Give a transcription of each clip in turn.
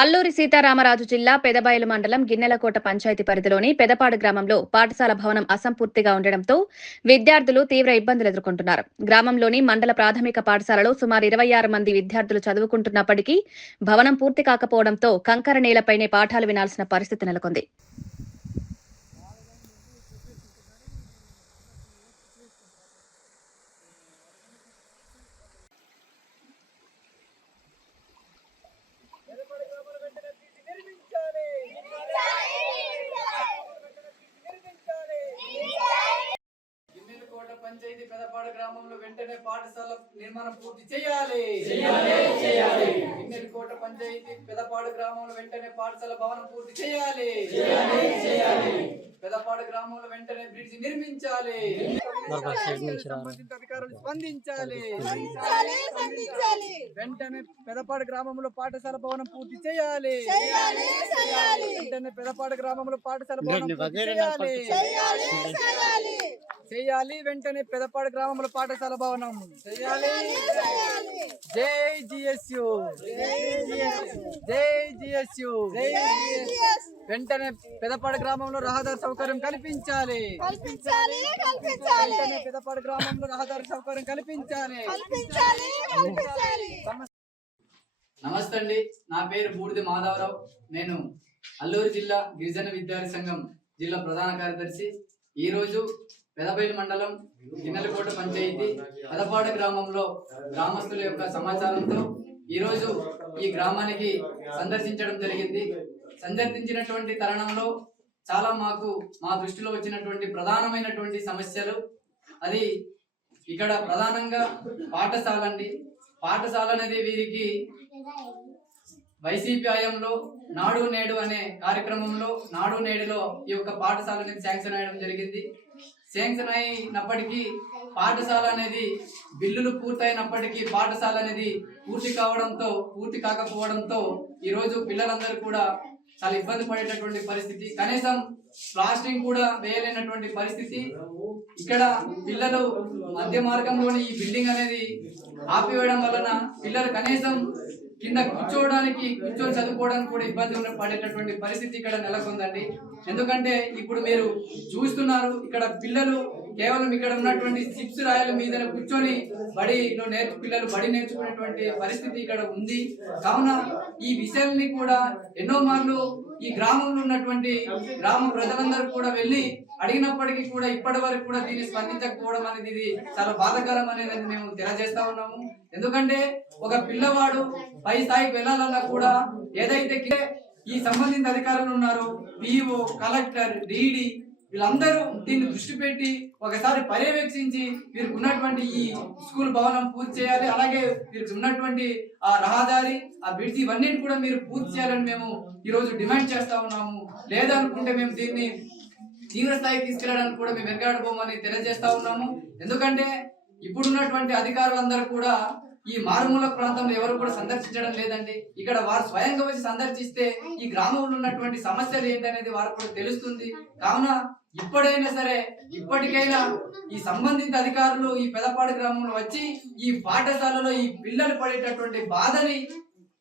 అల్లూరి సీతారామరాజు జిల్లా పెదబయలు మండలం గిన్నెలకోట పంచాయతీ పరిధిలోని పెదపాడు గ్రామంలో పాఠశాల భవనం అసంపూర్తిగా ఉండడంతో విద్యార్థులు తీవ్ర ఇబ్బందులు ఎదుర్కొంటున్నారు. గ్రామంలోని మండల ప్రాథమిక పాఠశాలలో సుమారు 26 మంది విద్యార్థులు చదువుకుంటున్నప్పటికీ భవనం పూర్తి కాకపోవడంతో కంకర నేలపైనే పాఠాలు వినాల్సిన పరిస్థితి నెలకొంది. పంచాయతీ పెదపాడు గ్రామంలో వెంటనే పాఠశాల నిర్మాణం పూర్తి చేయాలి. గిన్నెలకోట పంచాయతీ పెదపాడు గ్రామంలో వెంటనే పాఠశాల భవనం పూర్తి చేయాలి. పెదపాడు గ్రామంలో వెంటనే బ్రిడ్జి నిర్మించాలి. సంబంధిత అధికారులు స్పందించాలి. వెంటనే పెదపాడు గ్రామంలో పాఠశాల భవనం పూర్తి చేయాలి. వెంటనే పెదపాడు గ్రామంలో పాఠశాల భవనం చేయాలి. వెంటనే పెదపాడు గ్రామంలో పాఠశాల భవనం చేయాలి. జై జిఎస్యు, జై జిఎస్యు. వెంటనే పెదపాడు గ్రామంలో రహదారి సౌకర్యం కల్పించాలి. వెంటనే పెదపాడు గ్రామంలో రహదారి సౌకర్యం కల్పించాలి. నమస్తే అండి, నా పేరు బూడిద మాధవరావు. నేను అల్లూరు జిల్లా గిరిజన విద్యార్థి సంఘం జిల్లా ప్రధాన కార్యదర్శి. ఈరోజు పెదబయలు మండలం గిన్నెలకోట పంచాయతీ పెదపాడు గ్రామంలో గ్రామస్తుల యొక్క సమాచారంతో ఈరోజు ఈ గ్రామానికి సందర్శించడం జరిగింది. సందర్శించినటువంటి తరుణంలో చాలా మా దృష్టిలో వచ్చినటువంటి ప్రధానమైనటువంటి సమస్యలు, అది ఇక్కడ ప్రధానంగా పాఠశాల అండి. పాఠశాల అనేది వీరికి వైసీపీ హయాంలో నాడు నేడు అనే కార్యక్రమంలో నాడు నేడులో ఈ యొక్క పాఠశాల అనేది శాంక్షన్ అయ్యడం జరిగింది. శాంక్షన్ అయినప్పటికీ పాఠశాల అనేది బిల్లులు పూర్తయినప్పటికీ పాఠశాల అనేది పూర్తి కాకపోవడంతో ఈరోజు పిల్లలందరూ కూడా చాలా ఇబ్బంది పడేటటువంటి పరిస్థితి. కనీసం ప్లాస్టింగ్ కూడా వేయలేనటువంటి పరిస్థితి. ఇక్కడ పిల్లలు మధ్య మార్గంలోని ఈ బిల్డింగ్ అనేది ఆపివేయడం వలన పిల్లలు కనీసం కింద కూర్చోని చదువుకోవడానికి కూడా ఇబ్బంది పడేటటువంటి పరిస్థితి ఇక్కడ నెలకొందండి. ఎందుకంటే ఇప్పుడు మీరు చూస్తున్నారు, ఇక్కడ పిల్లలు కేవలం ఇక్కడ ఉన్నటువంటి చిప్స్ రాయల మీద కూర్చొని పిల్లలు బడి నేర్చుకునేటువంటి పరిస్థితి ఇక్కడ ఉంది. కావున ఈ విషయాన్ని కూడా ఎన్నో మార్లు ఈ గ్రామంలో ఉన్నటువంటి గ్రామ ప్రజలందరూ కూడా వెళ్ళి అడిగినప్పటికీ కూడా ఇప్పటి వరకు కూడా దీన్ని స్పందించకపోవడం అనేది ఇది చాలా బాధాకరం అనేది మేము తెలియజేస్తా ఉన్నాము. ఎందుకంటే ఒక పిల్లవాడు పై స్థాయికి వెళ్ళాలన్నా కూడా ఏదైతే ఈ సంబంధిత అధికారులు ఉన్నారో, పిఓ, కలెక్టర్, డిడి, వీళ్ళందరూ దీన్ని దృష్టి పెట్టి ఒకసారి పర్యవేక్షించి వీరికి ఉన్నటువంటి ఈ స్కూల్ భవనం పూర్తి చేయాలి. అలాగే వీరికి ఉన్నటువంటి ఆ రహదారి, ఆ బ్రిడ్జి ఇవన్నీ కూడా మీరు పూర్తి చేయాలని మేము ఈరోజు డిమాండ్ చేస్తా ఉన్నాము. లేదనుకుంటే మేము దీన్ని తీవ్ర స్థాయికి తీసుకెళ్ళడానికి కూడా మేము వెనకాడబోమని తెలియజేస్తా ఉన్నాము. ఎందుకంటే ఇప్పుడున్నటువంటి అధికారులందరూ కూడా ఈ మారుమూల ప్రాంతంలో ఎవరు కూడా సందర్శించడం లేదండి. ఇక్కడ వారు స్వయంగా వచ్చి సందర్శిస్తే ఈ గ్రామంలో ఉన్నటువంటి సమస్యలు ఏంటనేది వారు కూడా తెలుస్తుంది. కావున ఇప్పటికైనా ఈ సంబంధిత అధికారులు ఈ పెదపాడు గ్రామంలో వచ్చి ఈ పాఠశాలలో ఈ పిల్లలు పడేటటువంటి బాధని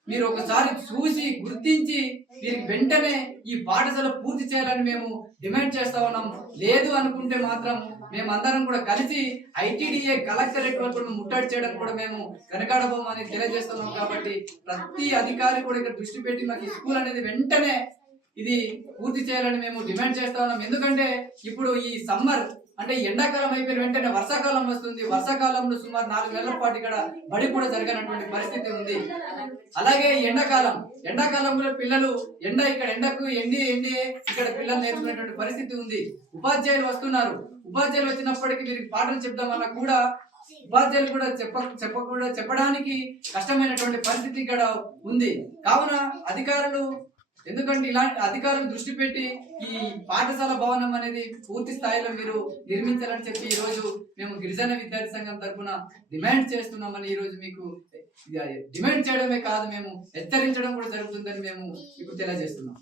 మీరు ఒకసారి చూసి గుర్తించి వీరికి వెంటనే ఈ పాఠశాల పూర్తి చేయాలని మేము డిమాండ్ చేస్తా ఉన్నాం. లేదు అనుకుంటే మాత్రం మేమందరం కూడా కలిసి ఐటీడీఏ కలెక్టరేట్ వరకు ముట్టడి చేయడం కూడా మేము వెనకాడబోమని తెలియజేస్తున్నాం. కాబట్టి ప్రతి అధికారి కూడా ఇక్కడ దృష్టి పెట్టి మాకు స్కూల్ అనేది వెంటనే ఇది పూర్తి చేయాలని మేము డిమాండ్ చేస్తా ఉన్నాం. ఎందుకంటే ఇప్పుడు ఈ సమ్మర్ అంటే ఎండాకాలం అయిపోయిన వెంటనే వర్షాకాలం వస్తుంది. వర్షాకాలంలో సుమారు 4 నెలల పాటు ఇక్కడ బడి కూడా జరగనటువంటి పరిస్థితి ఉంది. అలాగే ఎండాకాలంలో పిల్లలు ఎండకు ఎండి ఇక్కడ పిల్లలు నేర్చుకునేటువంటి పరిస్థితి ఉంది. ఉపాధ్యాయులు వస్తున్నారు. ఉపాధ్యాయులు వచ్చినప్పటికీ వీరికి పాఠాలు చెప్దామన్నా కూడా ఉపాధ్యాయులు కూడా చెప్పడానికి కష్టమైనటువంటి పరిస్థితి ఇక్కడ ఉంది. కావున అధికారులు ఎందుకంటే ఇలాంటి అధికారులు దృష్టి పెట్టి ఈ పాఠశాల భవనం అనేది పూర్తి స్థాయిలో మీరు నిర్మించాలని చెప్పి ఈ రోజు మేము గిరిజన విద్యార్థి సంఘం తరఫున డిమాండ్ చేస్తున్నామని ఈ రోజు మీకు డిమాండ్ చేయడమే కాదు, మేము హెచ్చరించడం కూడా జరుగుతుందని మేము ఇప్పుడు తెలియజేస్తున్నాం.